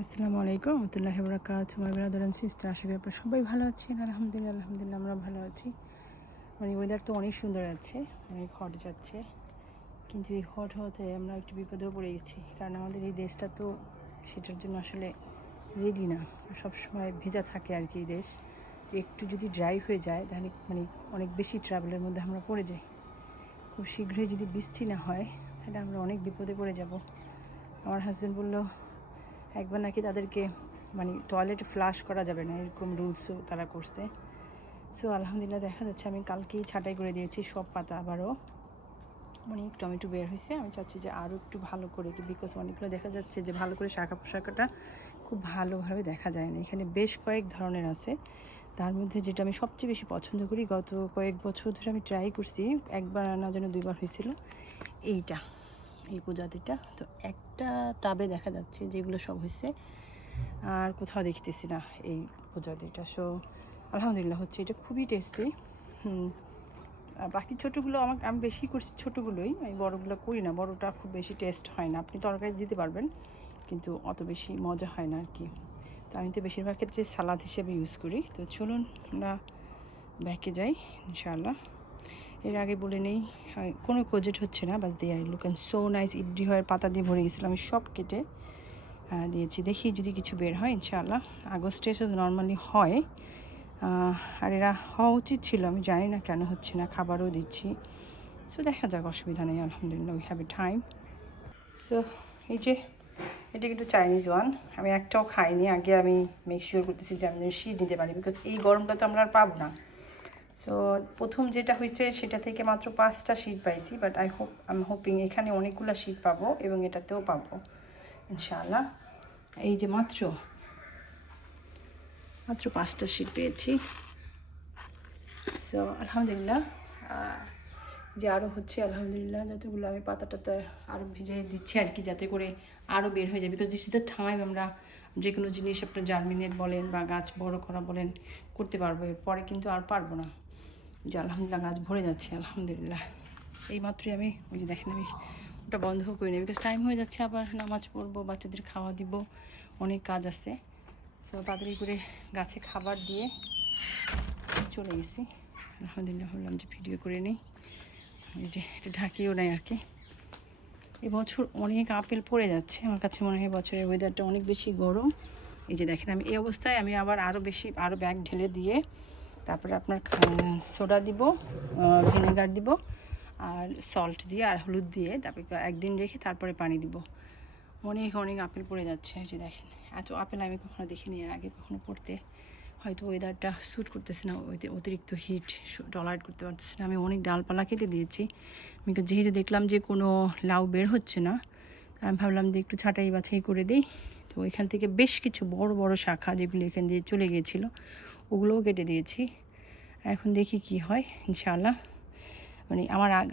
আসসালামু আলাইকুম রহমতুল্লাহি ওয়া বারাকাতুহু। মাই ব্রাদার অ্যান্ড সিস্টার, আশা করি আপনারা সবাই ভালো আছেন। আলহামদুলিল্লাহ আলহামদুলিল্লাহ আমরা ভালো আছি। মানে ওয়েদার তো অনেক সুন্দর আছে, অনেক হট যাচ্ছে, কিন্তু এই হট হতে আমরা একটু বিপদেও পড়ে গেছি, কারণ আমাদের এই দেশটা তো সেটার জন্য আসলে রেডি না। সবসময় ভেজা থাকে আর কি এই দেশ। তো একটু যদি ড্রাই হয়ে যায় তাহলে মানে অনেক বেশি ট্রাভেলের মধ্যে আমরা পড়ে যাই। খুব শীঘ্রই যদি বৃষ্টি না হয় তাহলে আমরা অনেক বিপদে পড়ে যাব। আমার হাজব্যান্ড বলল একবার নাকি তাদেরকে মানে টয়লেটে ফ্লাশ করা যাবে না, এরকম রুলসও তারা করছে। সো আলহামদুলিল্লাহ দেখা যাচ্ছে আমি কালকেই ছাঁটাই করে দিয়েছি সব পাতা। আবারও অনেক টমেটো বের হয়েছে। আমি চাচ্ছি যে আরও একটু ভালো করে, বিকজ অনেকগুলো দেখা যাচ্ছে যে ভালো করে শাখা পোশাকাটা খুব ভালোভাবে দেখা যায় না। এখানে বেশ কয়েক ধরনের আছে, তার মধ্যে যেটা আমি সবচেয়ে বেশি পছন্দ করি, গত কয়েক বছর ধরে আমি ট্রাই করছি, একবার না যেন দুইবার হয়েছিল, এইটা, এই প্রজাতিটা। তো একটা টাবে দেখা যাচ্ছে যেগুলো সব হয়েছে, আর কোথাও দেখতেছি না এই প্রজাতিটা। সো আলহামদুলিল্লাহ হচ্ছে, এটা খুবই টেস্টি। আর বাকি ছোটোগুলো আমি বেশি করছি ছোটোগুলোই, আমি বড়োগুলো করি না, বড়োটা খুব বেশি টেস্ট হয় না। আপনি তরকারি দিতে পারবেন কিন্তু অত বেশি মজা হয় না আর কি। তো আমি তো বেশিরভাগ ক্ষেত্রে সালাদ হিসেবে ইউজ করি। তো চলুন আমরা ব্যাকে যাই ইনশাআল্লাহ। এর আগে বলে নেই, কোনো প্রজেক্ট হচ্ছে না, বাস দিয়ে look and so nice. Idli হওয়ার পাতা দিয়ে ভরে গেছিলো, আমি সব কেটে দিয়েছি। দেখি যদি কিছু বের হয় ইনশাআল্লাহ। আগস্টে এসে নর্মালি হয়, আর এরা হওয়া উচিত ছিল, আমি জানি না কেন হচ্ছে না। খাবারও দিচ্ছি, সো দেখা যাক, অসুবিধা নেই আলহামদুলিল্লাহ, we have a time. So এই যে এটা কিন্তু চাইনিজ ওয়ান, আমি একটাও খাইনি। আগে আমি মেক শিওর করতেছি যে আমি শীত নিতে পারি, বিকজ এই গরমটা তো আমরা আর পাবো না। সো প্রথম যেটা হয়েছে সেটা থেকে মাত্র 5টা শীট পাইছি, বাট আই হোপিং এখানে অনেকগুলো শীট পাবো এবং এটাতেও পাবো ইনশাআল্লাহ। এই যে মাত্র 5টা শীট পেয়েছি। সো আলহামদুলিল্লাহ। যে আরও হচ্ছে আলহামদুলিল্লাহ, যতগুলো আমি পাতাটাতে আরও ভিজিয়ে দিচ্ছি আর কি, যাতে করে আরও বের হয়ে যায়। Because this is the time আমরা যে কোনো জিনিস আপনার জার্মিনেট বলেন বা গাছ বড় করা বলেন করতে পারবো, এরপরে কিন্তু আর পারবো না। যে আলহামদুলিল্লাহ গাছ ভরে যাচ্ছে আলহামদুলিল্লাহ। এই মাত্রই আমি ওই যে দেখেন, আমি ওটা বন্ধও করি না, বিকজ টাইম হয়ে যাচ্ছে, আবার নামাজ পড়বো, বাচ্চাদের খাওয়া দিব, অনেক কাজ আছে। সো তাড়াতাড়ি করে গাছে খাবার দিয়ে চলে গেছি। আলহামদুলিল্লাহ ভাবলাম যে ভিডিও করে নিই। এই যে এটা ঢাকিও নাই আর কি। এবছর অনেক আপেল পড়ে যাচ্ছে, আমার কাছে মনে হয় বছরের ওয়েদারটা অনেক বেশি গরম। এই যে দেখেন, আমি এই অবস্থায় আমি আবার আরও ব্যাগ ঢেলে দিয়ে তারপরে আপনার সোডা দিব, ভিনেগার দিব, আর সল্ট দিয়ে আর হলুদ দিয়ে তারপরে একদিন রেখে তারপরে পানি দিব। অনেক অনেক আপেল পড়ে যাচ্ছে। এই যে দেখেন, এত আপেল আমি কখনো দেখিনি এর আগে কখনো পড়তে। হয়তো ওয়েদারটা স্যুট করতেছে না, অতিরিক্ত হিট টলারেট করতে পারতেছে না। আমি অনেক ডালপালা কেটে দিয়েছি, বিকজ যেহেতু দেখলাম যে কোনো লাউ বের হচ্ছে না, আমি ভাবলাম যে একটু ছাঁটাই বাছাই করে দিই। তো এখান থেকে বেশ কিছু বড় বড় শাখা যেগুলো এখান দিয়ে চলে গিয়েছিলো ওগুলোও কেটে দিয়েছি। এখন দেখি কি হয় ইনশাআল্লাহ। মানে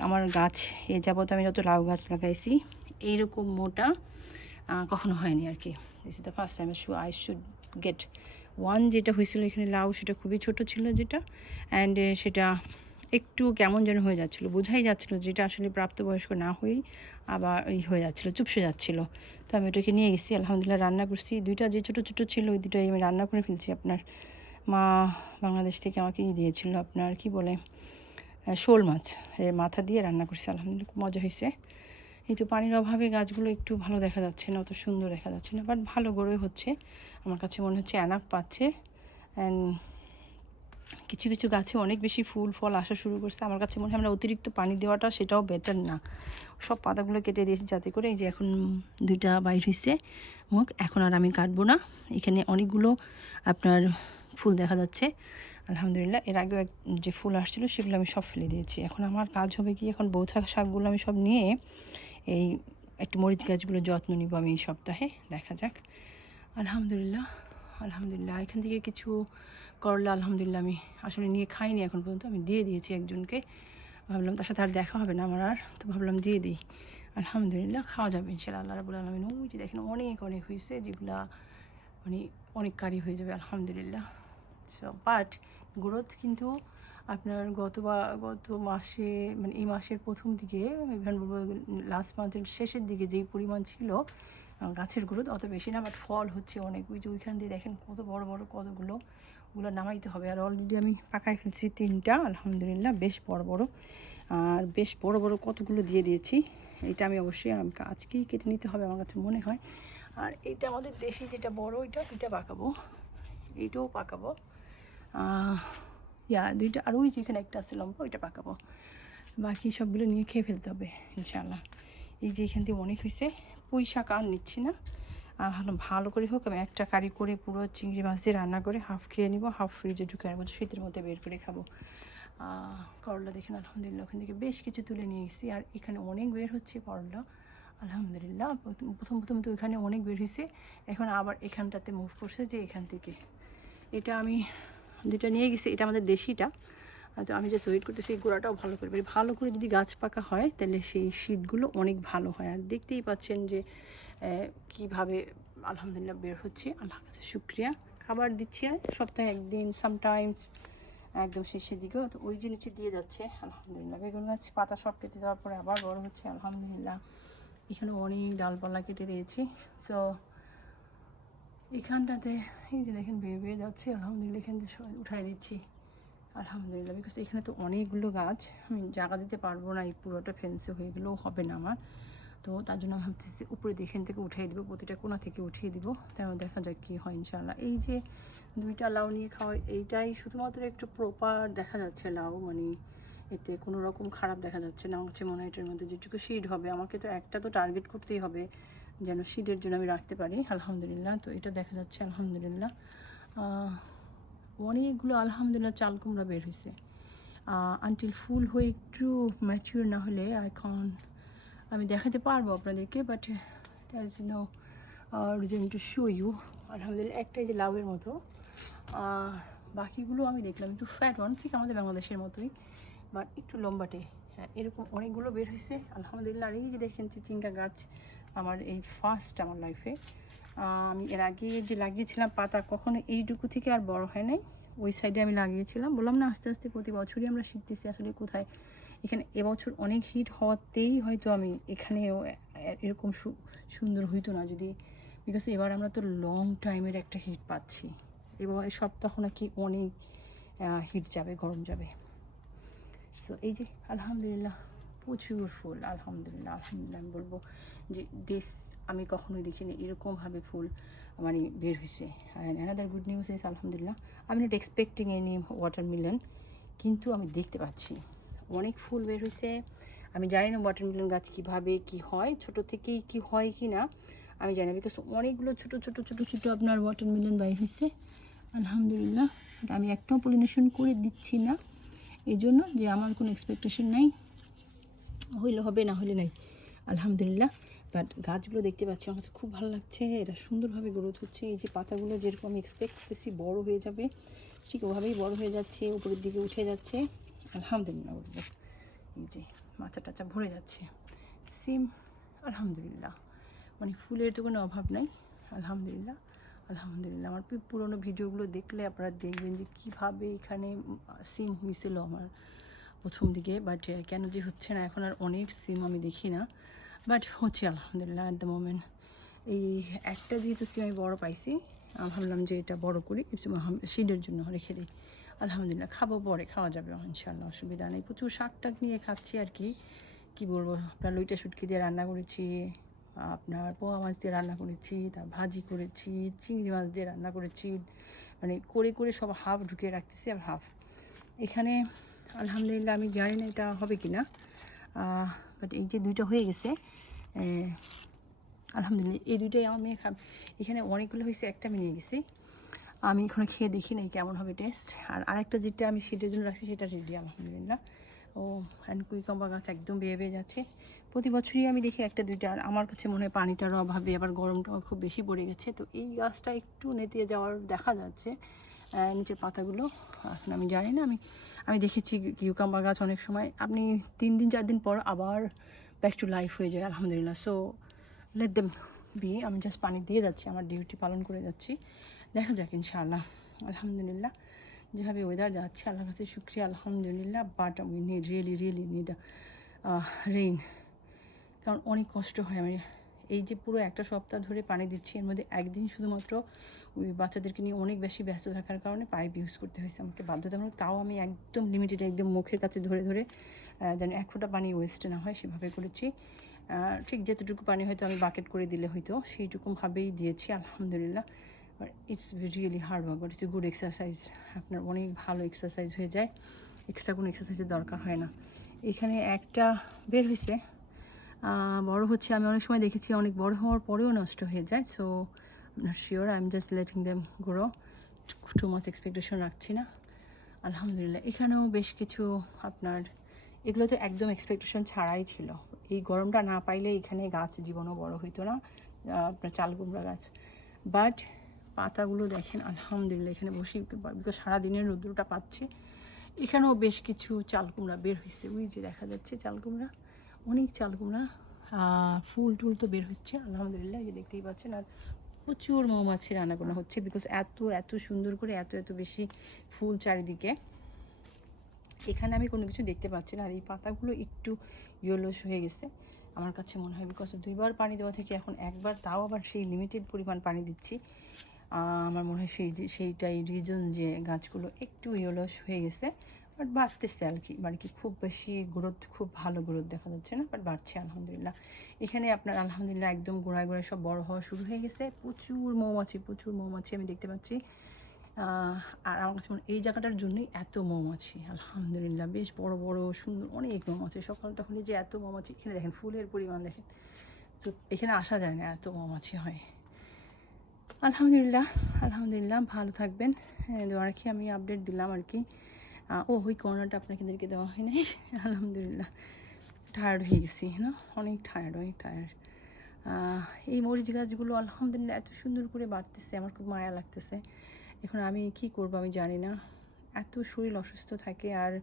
আমার গাছ এ যাবত আমি যত লাউ গাছ লাগাইছি এইরকম মোটা কখনো হয়নি আর কি। This is the first time I should get one. যেটা হয়েছিল এখানে লাউ, সেটা খুবই ছোট ছিল যেটা, অ্যান্ড সেটা একটু কেমন যেন হয়ে যাচ্ছিলো, বোঝাই যাচ্ছিলো যেটা আসলে প্রাপ্তবয়স্ক না হয়েই আবার হয়ে যাচ্ছিলো, চুপসে যাচ্ছিলো। তো আমি ওটাকে নিয়ে গেছি, আলহামদুলিল্লাহ রান্না করছি। দুইটা যে ছোটো ছোটো ছিল ওই দুটোই আমি রান্না করে ফেলছি। আপনার মা বাংলাদেশ থেকে আমাকে দিয়েছিল, আপনার কি বলে, শোল মাছ এর মাথা দিয়ে রান্না করছি, আলহামদুলিল্লাহ খুব মজা হয়েছে। এই তো পানির অভাবে গাছগুলো একটু ভালো দেখা যাচ্ছে না, অত সুন্দর দেখা যাচ্ছে না, বাট ভালো গড়ে হচ্ছে। আমার কাছে মনে হচ্ছে অ্যানাপ পাচ্ছে। অ্যান্ড কিছু কিছু গাছে অনেক বেশি ফুল ফল আসা শুরু করছে। আমার কাছে মনে হয় আমরা অতিরিক্ত পানি দেওয়াটা সেটাও বেটার না। সব পাতাগুলো কেটে দিয়েছি যাতে করে, এই যে এখন দুইটা বাইর হয়েছে মুখ, এখন আর আমি কাটবো না। এখানে অনেকগুলো আপনার ফুল দেখা যাচ্ছে আলহামদুলিল্লাহ। এর আগেও যে ফুল আসছিলো সেগুলো আমি সব ফেলে দিয়েছি। এখন আমার কাজ হবে কি, এখন বৌথা শাকগুলো আমি সব নিয়ে এই একটু মরিচ গাছগুলো যত্ন নিব আমি এই সপ্তাহে, দেখা যাক। আলহামদুলিল্লাহ আলহামদুলিল্লাহ। এখান থেকে কিছু করলা আলহামদুলিল্লাহ আমি আসলে নিয়ে খাইনি এখন পর্যন্ত, আমি দিয়ে দিয়েছি একজনকে। ভাবলাম তার সাথে আর দেখা হবে না আমার আর, তো ভাবলাম দিয়ে দিই। আলহামদুলিল্লাহ খাওয়া যাবে ইনশাআল্লাহ, আল্লাহ রাব্বুল আলামিন। ওই যে দেখেন অনেক অনেক হয়েছে, যেগুলা মানে অনেক কারি হয়ে যাবে আলহামদুলিল্লাহ। সো বাট গ্রোথ কিন্তু আপনার গত মাসে, মানে এই মাসের প্রথম দিকে, ইভেন বলবো লাস্ট মান্থের শেষের দিকে যেই পরিমাণ ছিল, গাছের গ্রোথ অত বেশি না, বাট ফল হচ্ছে অনেক। ওই যে ওইখান দিয়ে দেখেন কত বড় বড় কতগুলো, ওগুলো নামাইতে হবে। আর অলরেডি আমি পাকাই ফেলছি 3টা, আলহামদুলিল্লাহ বেশ বড় বড়। আর বেশ বড় বড় কতগুলো দিয়ে দিয়েছি। এটা আমি অবশ্যই আজকেই কেটে নিতে হবে আমার কাছে মনে হয়। আর এইটা আমাদের দেশি যেটা বড়, এটা পাকাবো, এইটাও পাকাবো। দুইটা, আর ওই যেখানে একটা আছে লম্বা ওইটা পাকাবো। বাকি সবগুলো নিয়ে খেয়ে ফেলতে হবে ইনশাআল্লাহ। এই যে এখান থেকে অনেক হয়েছে, পুঁই শাক আর নিচ্ছি না। ভালো করে হোক, আমি একটা কারি করে পুরো চিংড়ি মাছ দিয়ে রান্না করে হাফ খেয়ে নিব, হাফ ফ্রিজে ঢুকে রাখবো, শীতের মধ্যে বের করে খাবো। করলা দেখেন আলহামদুলিল্লাহ ওখান থেকে বেশ কিছু তুলে নিয়ে গেছি। আর এখানে অনেক বের হচ্ছে করলা আলহামদুলিল্লাহ। প্রথম তো এখানে অনেক বের হয়েছে, এখন আবার এখানটাতে মুভ করছে যে এখান থেকে। এটা আমি যেটা নিয়ে গেছি এটা আমাদের দেশিটা। তো আমি জাস্ট ওয়েট করতেছি এই গোড়াটাও ভালো করে যদি গাছ পাকা হয় তাহলে সেই শীতগুলো অনেক ভালো হয়। আর দেখতেই পাচ্ছেন যে কিভাবে আলহামদুলিল্লাহ বের হচ্ছে, আল্লাহ কাছে শুক্রিয়া। খাবার দিচ্ছি সপ্তাহে একদিন, সামটাইমস একদম শেষের দিকেও, তো ওই জিনিসটি দিয়ে যাচ্ছে আলহামদুলিল্লাহ। বেগুন গাছ পাতা সব কেটে দেওয়ার পরে আবার বড় হচ্ছে আলহামদুলিল্লাহ। এখানে অনেক ডালপালা কেটে দিয়েছি। সো এখানটাতে এই যে দেখেন বেয়ে যাচ্ছে আলহামদুলিল্লাহ, এখান থেকে উঠাই দিচ্ছি আলহামদুলিল্লাহ। বিকজ এখানে তো অনেকগুলো গাছ, আমি জায়গা দিতে পারবো না, এই পুরোটা ফেন্সে হয়ে গেলেও হবে না আমার। তো তার জন্য আমি ভাবতেছি উপরে এখান থেকে উঠিয়ে দিব, প্রতিটা কোণা থেকে উঠিয়ে দিব, তেমন দেখা যাক কী হয় ইনশাআল্লাহ। এই যে 2টা লাউ নিয়ে খাওয়া, এইটাই শুধুমাত্র একটু প্রপার দেখা যাচ্ছে লাউ, মানে এতে কোনো রকম খারাপ দেখা যাচ্ছে না। আমার কাছে মনে হয় এটার মধ্যে যেটুকু শিড হবে, আমাকে তো একটা তো টার্গেট করতেই হবে যেন শিডের জন্য আমি রাখতে পারি আলহামদুলিল্লাহ। তো এটা দেখা যাচ্ছে আলহামদুলিল্লাহ অনেকগুলো আলহামদুলিল্লাহ চাল কুমড়া বের হয়েছে। আনটিল ফুল হয়ে একটু ম্যাচিওর না হলে এখন আমি দেখাতে পারবো আপনাদেরকে, but as you know reason to show you. আলহামদুলিল্লাহ একটাই যে লাউয়ের মতো, বাকিগুলো আমি দেখলাম একটু ফ্যাট ওয়ান, ঠিক আমাদের বাংলাদেশের মতোই, বাট একটু লম্বাটে। হ্যাঁ, এরকম অনেকগুলো বের হয়েছে আলহামদুলিল্লাহ। আর এই যে দেখেন চিচিঙ্গা গাছ আমার এই ফার্স্ট আমার লাইফে। আমি এর আগে যে লাগিয়েছিলাম পাতা কখনো এইটুকু থেকে আর বড় হয় নাই, ওই সাইডে আমি লাগিয়েছিলাম। বললাম না আস্তে আস্তে প্রতি বছরই আমরা শিখতেছি আসলে কোথায়। এখানে এবছর অনেক হিট হওয়াতেই হয়তো আমি এখানেও এরকম সুন্দর হইতো না যদি, বিকজ এবার আমরা তো লং টাইমের একটা হিট পাচ্ছি। এবার এই সপ্তাহ নাকি অনেক হিট যাবে, গরম যাবে। সো এই যে আলহামদুলিল্লাহ প্রচুর ফুল আলহামদুলিল্লাহ। আলহামদুলিল্লাহ আমি বলবো যে দেশ আমি কখনোই দেখিনি এরকমভাবে ফুল মানে বের হয়েছে। অ্যান্ড অ্যানাদার গুড নিউজ ইস আলহামদুলিল্লাহ আমি নট এক্সপেক্টিং এনি ওয়াটারমেলন, কিন্তু আমি দেখতে পাচ্ছি অনেক ফুল বের হয়েছে। আমি জানি না ওয়াটারমেলন গাছ কীভাবে কী হয়, ছোটো থেকেই কি হয় কি না আমি জানি না, বিকজ অনেকগুলো ছোটো ছোটো ছোটো ছোটো আপনার ওয়াটারমেলন বের হয়েছে আলহামদুলিল্লাহ। আমি একটাও পলিনেশন করে দিচ্ছি না, এই জন্য যে আমার কোনো এক্সপেকটেশন নাই, হইলে হবে না হলে নাই আলহামদুলিল্লাহ। বাট গাছগুলো দেখতে পাচ্ছি আমার কাছে খুব ভালো লাগছে, এরা সুন্দরভাবে গ্রোথ হচ্ছে। এই যে পাতাগুলো যেরকম আমি এক্সপেক্ট করতেছি বড়ো হয়ে যাবে ঠিক ওভাবেই বড়ো হয়ে যাচ্ছে, উপরের দিকে উঠে যাচ্ছে আলহামদুলিল্লাহ বলবো। এই যে মাচা টাচা ভরে যাচ্ছে সিম আলহামদুলিল্লাহ, মানে ফুলের তো কোনো অভাব নাই আলহামদুলিল্লাহ। আলহামদুলিল্লাহ আমার পুরোনো ভিডিওগুলো দেখলে আপনারা দেখবেন যে কীভাবে এখানে সিম হয়েছিল আমার প্রথম দিকে, বাট কেন যে হচ্ছে না এখন আর অনেক সিম আমি দেখি না, বাট হচ্ছে আলহামদুলিল্লাহ অ্যাট দ্য মোমেন্ট। এই একটা যেহেতু সিম আমি বড়ো পাইছি, ভাবলাম যে এটা বড় করি সিডের জন্য রেখে দিই আলহামদুলিল্লাহ। খাবো পরে, খাওয়া যাবে ইনশাআল্লাহ, অসুবিধা নেই। প্রচুর শাক টাক নিয়ে খাচ্ছি আর কি বলবো। আপনার লইটা শুটকি দিয়ে রান্না করেছি, আপনার পোয়া মাছ দিয়ে রান্না করেছি, তার ভাজি করেছি, চিংড়ি মাছ দিয়ে রান্না করেছি, মানে করে করে সব হাফ ঢুকিয়ে রাখতেছি আর হাফ এখানে আলহামদুলিল্লাহ। আমি জানি না এটা হবে কি না, বাট এই যে 2টা হয়ে গেছে আলহামদুলিল্লাহ। এই 2টাই আমার মেয়ে খাব। এখানে অনেকগুলো হয়েছে, একটা আমি নিয়ে গেছি, আমি এখনো খেয়ে দেখি নাই কেমন হবে টেস্ট। আর আরেকটা যেটা আমি শীতের জন্য রাখছি সেটা রেডি আলহামদুলিল্লাহ। ও অ্যান্ড কুইকাম্বা গাছ একদম বেয়ে যাচ্ছে, প্রতি বছরই আমি দেখি 1-2টা। আর আমার কাছে মনে হয় পানিটারও অভাবে আবার গরমটাও খুব বেশি পড়ে গেছে, তো এই গাছটা একটু নেতিয়ে যাওয়ার দেখা যাচ্ছে নিচের পাতাগুলো। এখন আমি জানি না, আমি দেখেছি কিউকাম্বা গাছ অনেক সময় আপনি 3 দিন 4 দিন পর আবার ব্যাক টু লাইফ হয়ে যায় আলহামদুলিল্লাহ। সো লেট দেম বি, আমি জাস্ট পানি দিয়ে যাচ্ছি, আমার ডিউটি পালন করে যাচ্ছি, দেখা যাক ইনশাআল্লাহ আলহামদুলিল্লাহ। যেভাবে ওয়েদার যাচ্ছে আল্লাহর কাছে শুক্রিয়া আলহামদুলিল্লাহ, but we need really need rain, কারণ অনেক কষ্ট হয় আমি এই যে পুরো একটা সপ্তাহ ধরে পানি দিচ্ছি, এর মধ্যে একদিন শুধুমাত্র ওই বাচ্চাদেরকে নিয়ে অনেক বেশি ব্যস্ত থাকার কারণে পাইপ ইউজ করতে হয়েছে আমাকে বাধ্যতামূলক। তাও আমি একদম লিমিটেড, একদম মুখের কাছে ধরে ধরে যেন এক ফোঁটা পানি ওয়েস্ট না হয় সেভাবে করেছি। ঠিক যতটুকু পানি হয়তো আমি বাকেট করে দিলে হয়তো সেইটুকুভাবেই দিয়েছি আলহামদুলিল্লাহ। It's really hard work, but it's a good exercise. আপনার অনেক ভালো এক্সারসাইজ হয়ে যায়, এক্সট্রা কোনো এক্সারসাইজের দরকার হয় না। এখানে একটা বের হয়েছে, বড় হচ্ছে। আমি অনেক সময় দেখেছি অনেক বড় হওয়ার পরেও নষ্ট হয়ে যায়। So not sure, I am just letting them grow, too much expectation রাখছি না। আলহামদুলিল্লাহ এখানেও বেশ কিছু আপনার, এগুলো তো একদম এক্সপেকটেশন ছাড়াই ছিল। এই গরমটা না পাইলে এখানে গাছ জীবনও বড় হইতো না, আপনার চাল কুমড়া গাছ। বাট পাতাগুলো দেখেন আলহামদুলিল্লাহ, এখানে বসে বিকজ সারাদিনের রৌদ্রটা পাচ্ছে। এখানেও বেশ কিছু চাল কুমড়া বের হয়েছে, ওই যে দেখা যাচ্ছে চাল কুমড়া, অনেক চাল কুমড়া। ফুল টুল তো বের হচ্ছে আলহামদুলিল্লাহ, এই দেখতেই পাচ্ছেন। আর প্রচুর মৌমাছির আনাগোনা হচ্ছে, বিকজ এত এত সুন্দর করে এত এত বেশি ফুল চারিদিকে। এখানে আমি কোনো কিছু দেখতে পাচ্ছি না। আর এই পাতাগুলো একটু ইয়েলোস হয়ে গেছে আমার কাছে মনে হয়, বিকজ 2বার পানি দেওয়া থেকে এখন একবার, তাও আবার সেই লিমিটেড পরিমাণ পানি দিচ্ছি। আমার মনে হয় সেইটাই রিজন যে গাছগুলো একটু ইয়েলোস হয়ে গেছে। বাট বাড়তেছে আর কি, মানে কি খুব বেশি গ্রোথ, খুব ভালো গ্রোথ দেখা যাচ্ছে না, বাট বাড়ছে আলহামদুলিল্লাহ। এখানে আপনার আলহামদুলিল্লাহ একদম গোড়ায় গোড়ায় সব বড় হওয়া শুরু হয়ে গেছে। প্রচুর মৌমাছি আমি দেখতে পাচ্ছি। আর আমার কাছে মনে এই জায়গাটার জন্যই এত মৌমাছি আলহামদুলিল্লাহ, বেশ বড় বড় সুন্দর অনেক মৌমাছি। সকালটা হলে যে এত মৌমাছি, এখানে দেখেন ফুলের পরিমাণ দেখেন, তো এখানে আসা যায় না, এত মৌমাছি হয়। আলহামদুলিল্লাহ ভালো থাকবেন। দোয়া রাখি, আমি আপডেট দিলাম আর কি। ওই কর্নারটা আপনাদেরকে দেওয়া হয় নাই। আলহামদুলিল্লাহ টায়ার্ড হয়ে গেছি না, অনেক টায়ার্ড। এই মরিচ গাছগুলো আলহামদুলিল্লাহ এত সুন্দর করে বাড়তেছে, আমার খুব মায়া লাগতেছে। এখন আমি কি করব আমি জানি না, এত শরীর অসুস্থ থাকে। আর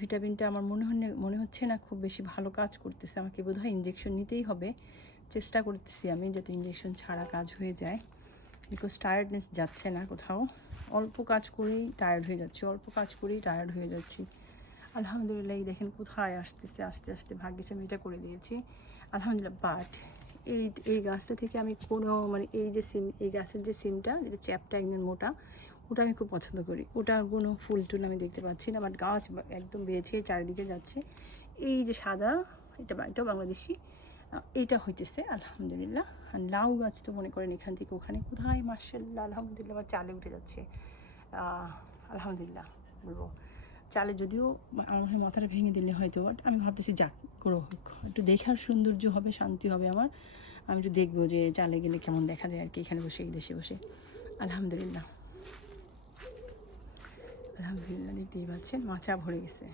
ভিটামিনটা আমার মনে হচ্ছে না খুব বেশি ভালো কাজ করতেছে, আমাকে বোধহয় ইঞ্জেকশন নিতেই হবে। চেষ্টা করতেছি আমি যাতে ইঞ্জেকশন ছাড়া কাজ হয়ে যায়, বিকজ টায়ার্ডনেস যাচ্ছে না কোথাও। অল্প কাজ করেই টায়ার্ড হয়ে যাচ্ছি। আলহামদুলিল্লাহ দেখেন কোথায় আসতেছে, আস্তে আস্তে ভাগ্যিস আমি এটা করে দিয়েছি আলহামদুলিল্লাহ। বাট এই গাছটা থেকে আমি কোনো মানে এই গাছের যে সিমটা, যেটা চ্যাপটা একদম মোটা, ওটা আমি খুব পছন্দ করি। ওটার কোনো ফুল টুল আমি দেখতে পাচ্ছি না, বাট গাছ একদম বেছে চারিদিকে যাচ্ছে। এই যে সাদা, এটাও বাংলাদেশি, এইটা হইতেছে আলহামদুলিল্লাহ। আর লাউ গাছ তো মনে করেন এখান থেকে ওখানে কোথায় মাশাআল্লাহ আলহামদুলিল্লাহ আমার চালে উঠে যাচ্ছে। আলহামদুলিল্লাহ বলবো, চালে যদিও আমার মাথাটা ভেঙে দিলে হয়তো, বাট আমি ভাবতেছি যাক করো, একটু দেখার সৌন্দর্য হবে, শান্তি হবে আমার। আমি একটু দেখবো যে চালে গেলে কেমন দেখা যায় আর কি, এখানে বসে এই দেশে বসে। আলহামদুলিল্লাহ দেখতেই পাচ্ছেন মাচা ভরে গেছে,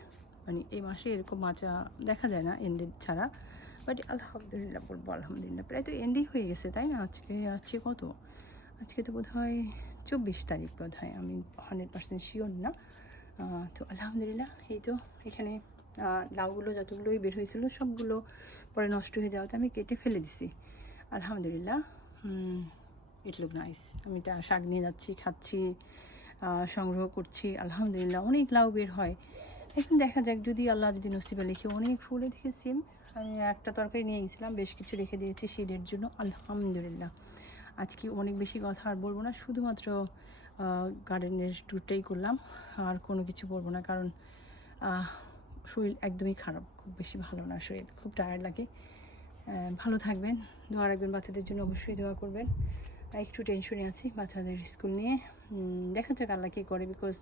মানে এই মাসে এরকম মাচা দেখা যায় না এন্ডেড ছাড়া। বাট আলহামদুলিল্লাহ বলবো আলহামদুলিল্লাহ, প্রায় তো এন্ডই হয়ে গেছে তাই না। আজকে কত, আজকে তো বোধ হয় 24 তারিখ বোধ হয়, আমি 100% শিওর না। তো আলহামদুলিল্লাহ এই তো এখানে লাউগুলো যতগুলোই বের হয়েছিল সবগুলো পরে নষ্ট হয়ে যাওয়াতে আমি কেটে ফেলে দিছি আলহামদুলিল্লাহ। ইট লুক নাইস। আমি তা শাক নিয়ে যাচ্ছি, খাচ্ছি, সংগ্রহ করছি আলহামদুলিল্লাহ। অনেক লাউ বের হয়, এখন দেখা যাক যদি আল্লাহ যদি নসিবে লিখে। অনেক ফুলে দেখেছি, আমি একটা তরকারি নিয়ে গেছিলাম, বেশ কিছু রেখে দিয়েছি শীতের জন্য আলহামদুলিল্লাহ। আজকে অনেক বেশি কথা আর বলবো না, শুধুমাত্র গার্ডেনের ট্যুরটাই করলাম, আর কোনো কিছু বলবো না, কারণ শরীর একদমই খারাপ, খুব বেশি ভালো না শরীর, খুব টায়ার্ড লাগে। ভালো থাকবেন, দোয়া রাখবেন, বাচ্চাদের জন্য অবশ্যই দোয়া করবেন। একটু টেনশনে আছি বাচ্চাদের স্কুল নিয়ে, দেখা যাক আল্লাহ কী করে, because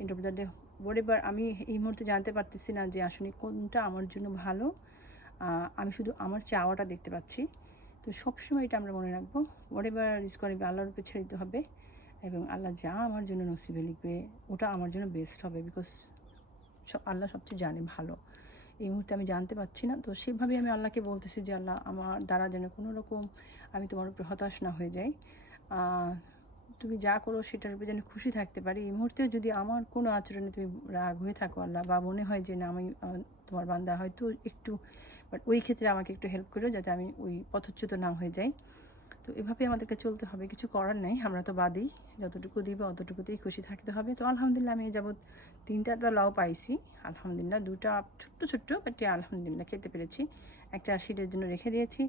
end of the day whatever, আমি এই মুহূর্তে জানতে পারতেছি না যে আসলে কোনটা আমার জন্য ভালো। আমি শুধু আমার চাওয়াটা দেখতে পাচ্ছি। তো সবসময় এটা আমরা মনে রাখবো, হোয়াটএভার ইজ গোনা বি, আল্লাহর উপরে ছেড়ে দিতে হবে, এবং আল্লাহ যা আমার জন্য নসিবে লিখবে ওটা আমার জন্য বেস্ট হবে, বিকজ আল্লাহ সবচেয়ে জানে ভালো। এই মুহূর্তে আমি জানতে পারছি না, তো সেভাবেই আমি আল্লাহকে বলতেছি যে আল্লাহ আমার দ্বারা যেন কোনো রকম আমি তোমার উপরে হতাশ না হয়ে যাই, তুমি যা করো সেটার উপরে যেন খুশি থাকতে পারি। এই মুহূর্তেও যদি আমার কোনো আচরণে তুমি রাগ হয়ে থাকো আল্লাহ, বা মনে হয় যে না আমি তোমার বান্দা হয়তো একটু, বাট ওই ক্ষেত্রে আমাকে একটু হেল্প করো যাতে আমি ওই পথচ্যুত না হয়ে যাই। তো এভাবেই আমাদেরকে চলতে হবে, কিছু করার নেই, আমরা তো বাদই, যতটুকু দিবে অতটুকুতেই খুশি থাকতে হবে। তো আলহামদুলিল্লাহ আমি যাবৎ 3টা লাউ পাইছি আলহামদুলিল্লাহ, 2টা ছোট্ট ছোট্ট, বাট আলহামদুলিল্লাহ খেতে পেরেছি। একটা শীতের জন্য রেখে দিয়েছি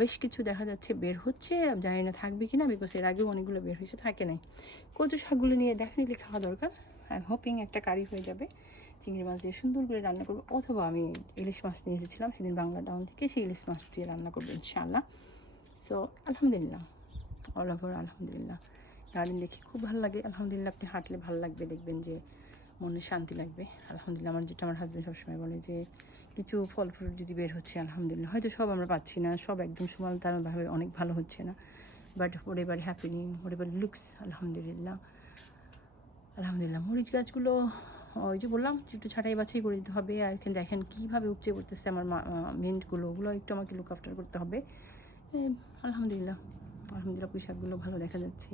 বেশ কিছু দেখা যাচ্ছে বের হচ্ছে, জানি না থাকবে কি না, বিকজ এর আগেও অনেকগুলো বের হয়েছে, থাকে নাই। কচু শাকগুলো নিয়ে ডেফিনেটলি খাওয়া দরকার। আই এম হোপিং একটা কারি হয়ে যাবে, চিংড়ি মাছ দিয়ে সুন্দর করে রান্না করবো, অথবা আমি ইলিশ মাছ নিয়ে এসেছিলাম সেদিন বাংলা টাউন থেকে, সেই ইলিশ মাছ দিয়ে রান্না করবো ইনশাআল্লাহ। সো আলহামদুলিল্লাহ, অল ওভার আলহামদুলিল্লাহ। গার্ডেন দেখে খুব ভালো লাগে, আলহামদুলিল্লাহ। আপনি হাঁটলে ভালো লাগবে, দেখবেন যে মনে শান্তি লাগবে, আলহামদুলিল্লাহ। আমার যেটা আমার হাজব্যান্ড সবসময় বলে যে কিছু ফল ফ্রুট যদি বের হচ্ছে আলহামদুলিল্লাহ, হয়তো সব আমরা পাচ্ছি না, সব একদম সমানতারভাবে অনেক ভালো হচ্ছে না, but what ever happening, what ever looks, আলহামদুলিল্লাহ আলহামদুলিল্লাহ। মরিচ গাছগুলো ওই যে বললাম যে একটু ছাঁটাই বাছাই করে দিতে হবে। আর এখানে দেখেন কীভাবে উপচে পড়তেছে আমার মিন্টগুলো, ওগুলো একটু আমাকে লুক আফটার করতে হবে। আলহামদুলিল্লাহ আলহামদুলিল্লাহ। পুঁই শাকগুলো ভালো দেখা যাচ্ছে,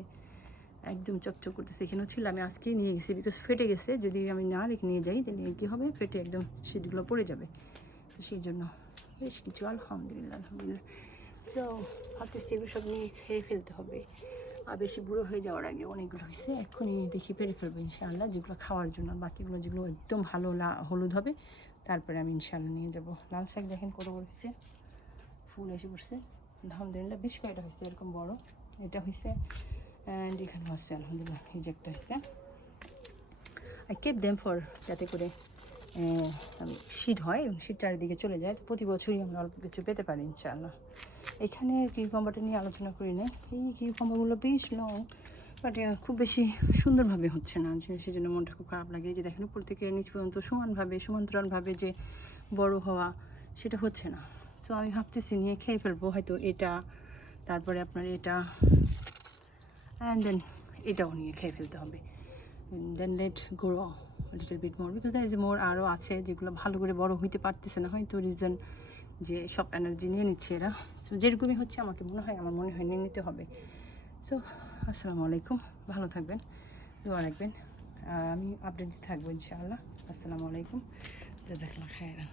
একদম চকচক করতেছে। এখানেও ছিল, আমি আজকেই নিয়ে গেছি, বিকজ ফেটে গেছে। যদি আমি না রেখে নিয়ে যাই তাহলে কী হবে, ফেটে একদম সিটগুলো পড়ে যাবে, তো সেই জন্য বেশ কিছু আলহামদুলিল্লাহ আলহামদুলিল্লাহ। তো ভাবতেছি এগুলো সব নিয়ে খেয়ে ফেলতে হবে, আর বেশি বুড়ো হয়ে যাওয়ার আগে। অনেকগুলো হয়েছে, এক্ষুনি দেখি পেরে ফেলবো ইনশাআল্লাহ, যেগুলো খাওয়ার জন্য। বাকিগুলো যেগুলো একদম ভালো হলুদ হবে তারপরে আমি ইনশাআল্লাহ নিয়ে যাব। লাল শাক দেখেন কত বড় হয়েছে, ফুল এসে পড়ছে আলহামদুলিল্লাহ। বেশ কয়টা হয়েছে এরকম বড়, এটা হয়েছে, অ্যান্ড এখানেও আছে আলহামদুলিল্লাহ। এই যে একটা হয়েছে, আই কেপ দেম ফর, যাতে করে শীত হয় এবং শীত চারিদিকে চলে যায়, তো প্রতি বছরই আমরা অল্প কিছু পেতে পারি ইনশাআল্লাহ। এখানে কিউকাম্বারটা নিয়ে আলোচনা করি না, এই কিউকাম্বারগুলো বেশ লং, বাট খুব বেশি সুন্দরভাবে হচ্ছে না, সেই জন্য মনটা খুব খারাপ লাগে। যে দেখেন উপর থেকে নিচ পর্যন্ত সমান্তরালভাবে যে বড় হওয়া, সেটা হচ্ছে না। সো আমি ভাবতেছি নিয়ে খেয়ে ফেলবো হয়তো এটা, তারপরে আপনার এটা, অ্যান্ড দেন এটাও নিয়ে খেয়ে ফেলতে হবে। Then let grow little bit more, because there is more, আরও আছে যেগুলো ভালো করে বড় হইতে পারতেছে না, হয়তো রিজন যে সব এনার্জি নিয়ে নিচ্ছে এরা। সো যেরকমই হচ্ছে আমাকে মনে হয়, আমার মনে হয় নিয়ে নিতে হবে। সো আসসালামু আলাইকুম, ভালো থাকবেন, দোয়া রাখবেন, আমি আপডেট থাকবো ইনশাআল্লাহ। আসসালামু আলাইকুম, জাযাকাল্লাহ খায়রান।